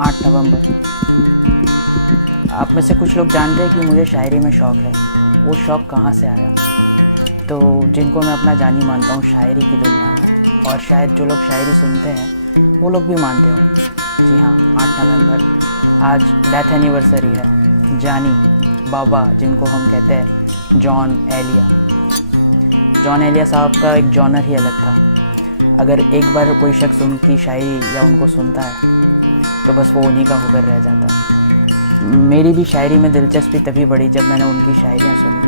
8 नवंबर। आप में से कुछ लोग जानते हैं कि मुझे शायरी में शौक़ है। वो शौक़ कहाँ से आया? तो जिनको मैं अपना जानी मानता हूँ शायरी की दुनिया में, और शायद जो लोग शायरी सुनते हैं वो लोग भी मानते होंगे। जी हाँ, 8 नवंबर आज डेथ एनिवर्सरी है जानी बाबा, जिनको हम कहते हैं जॉन एलिया। जॉन एलिया साहब का एक जॉनर ही अलग था। अगर एक बार कोई शख्स उनकी शायरी या उनको सुनता है तो बस वो उन्हीं का होकर रह जाता है। मेरी भी शायरी में दिलचस्पी तभी बढ़ी जब मैंने उनकी शायरियाँ सुनी।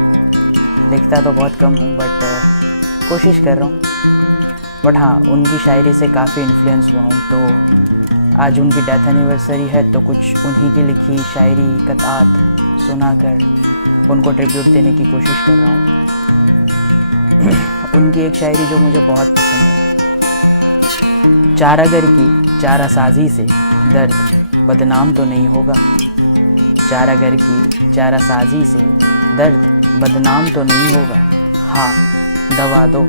लिखता तो बहुत कम हूँ बट कोशिश कर रहा हूँ। बट हाँ, उनकी शायरी से काफ़ी इन्फ्लुएंस हुआ हूँ। तो आज उनकी डेथ एनिवर्सरी है तो कुछ उन्हीं की लिखी शायरी कतात सुनाकर उनको ट्रिब्यूट देने की कोशिश कर रहा हूँ। उनकी एक शायरी जो मुझे बहुत पसंद है। चारागर की चारासाजी से दर्द बदनाम तो नहीं होगा। चारागर की चारासाजी से दर्द बदनाम तो नहीं होगा। हाँ, दवा दो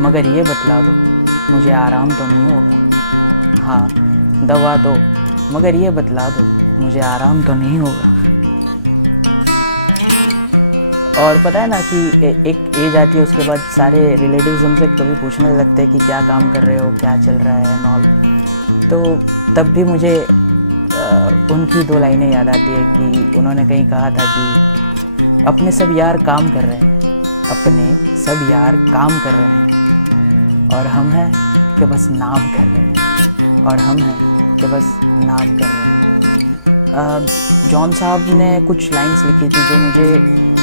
मगर ये बतला दो मुझे आराम तो नहीं होगा। हाँ, दवा दो मगर ये बतला दो मुझे आराम तो नहीं होगा। और पता है ना कि एक एज आती है, उसके बाद सारे रिलेटिव्स हमसे कभी पूछने लगते हैं कि क्या काम कर रहे हो, क्या चल रहा है नॉल। तो तब भी मुझे उनकी 2 लाइनें याद आती है कि उन्होंने कहीं कहा था कि अपने सब यार काम कर रहे हैं, अपने सब यार काम कर रहे हैं, और हम हैं कि बस नाम कर रहे हैं, और हम हैं कि बस नाम कर रहे हैं। जॉन साहब ने कुछ लाइन्स लिखी थी जो मुझे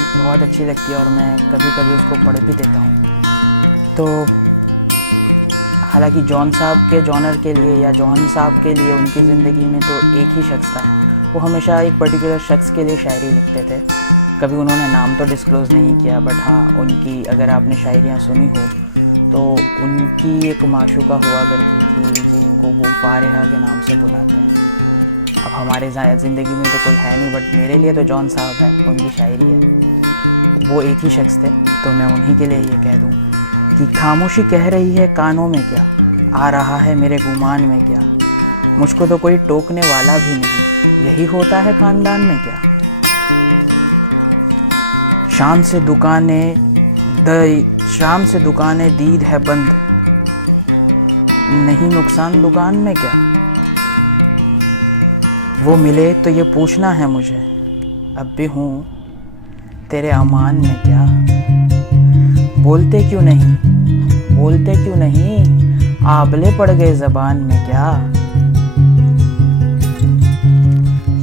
बहुत अच्छी लगती है और मैं कभी कभी उसको पढ़ भी देता हूँ। तो हालांकि जॉन साहब के जॉनर के लिए या जॉन साहब के लिए उनकी ज़िंदगी में तो एक ही शख्स था। वो हमेशा एक पर्टिकुलर शख्स के लिए शायरी लिखते थे। कभी उन्होंने नाम तो डिस्क्लोज़ नहीं किया, बट हाँ, उनकी अगर आपने शायरियाँ सुनी हो तो उनकी एक माशूका हुआ करती थी जिनको वो फारिहा के नाम से बुलाते हैं। अब हमारे ज़िंदगी में तो कोई है नहीं, बट मेरे लिए तो जॉन साहब है, उनकी शायरी है। वो एक ही शख्स थे, तो मैं उन्हीं के लिए ये कह दूं कि खामोशी कह रही है कानों में क्या, आ रहा है मेरे गुमान में क्या, मुझको तो कोई टोकने वाला भी नहीं, यही होता है ख़ानदान में क्या। शाम से दुकानें दीद है बंद, नहीं नुकसान दुकान में क्या। वो मिले तो ये पूछना है मुझे, अब भी हूँ तेरे अमान में क्या। बोलते क्यों नहीं, आबले पड़ गए ज़बान में क्या।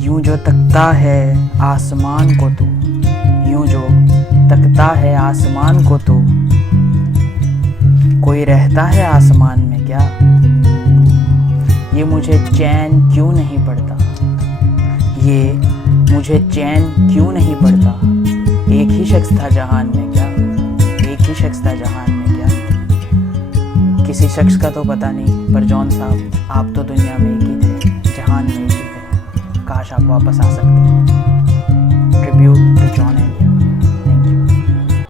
यूं जो तकता है आसमान को तू, यूं जो तकता है आसमान को तू, कोई रहता है आसमान में क्या। ये मुझे चैन क्यों नहीं पड़ता, ये मुझे चैन क्यों नहीं पड़ता। एक ही शख्स था जहान में क्या, एक ही शख्स था जहान में क्या। किसी शख्स का तो पता नहीं, पर जॉन साहब आप तो दुनिया में एक ही थे, जहान में एक ही थे। काश आप वापस आ सकते। Tribute to John.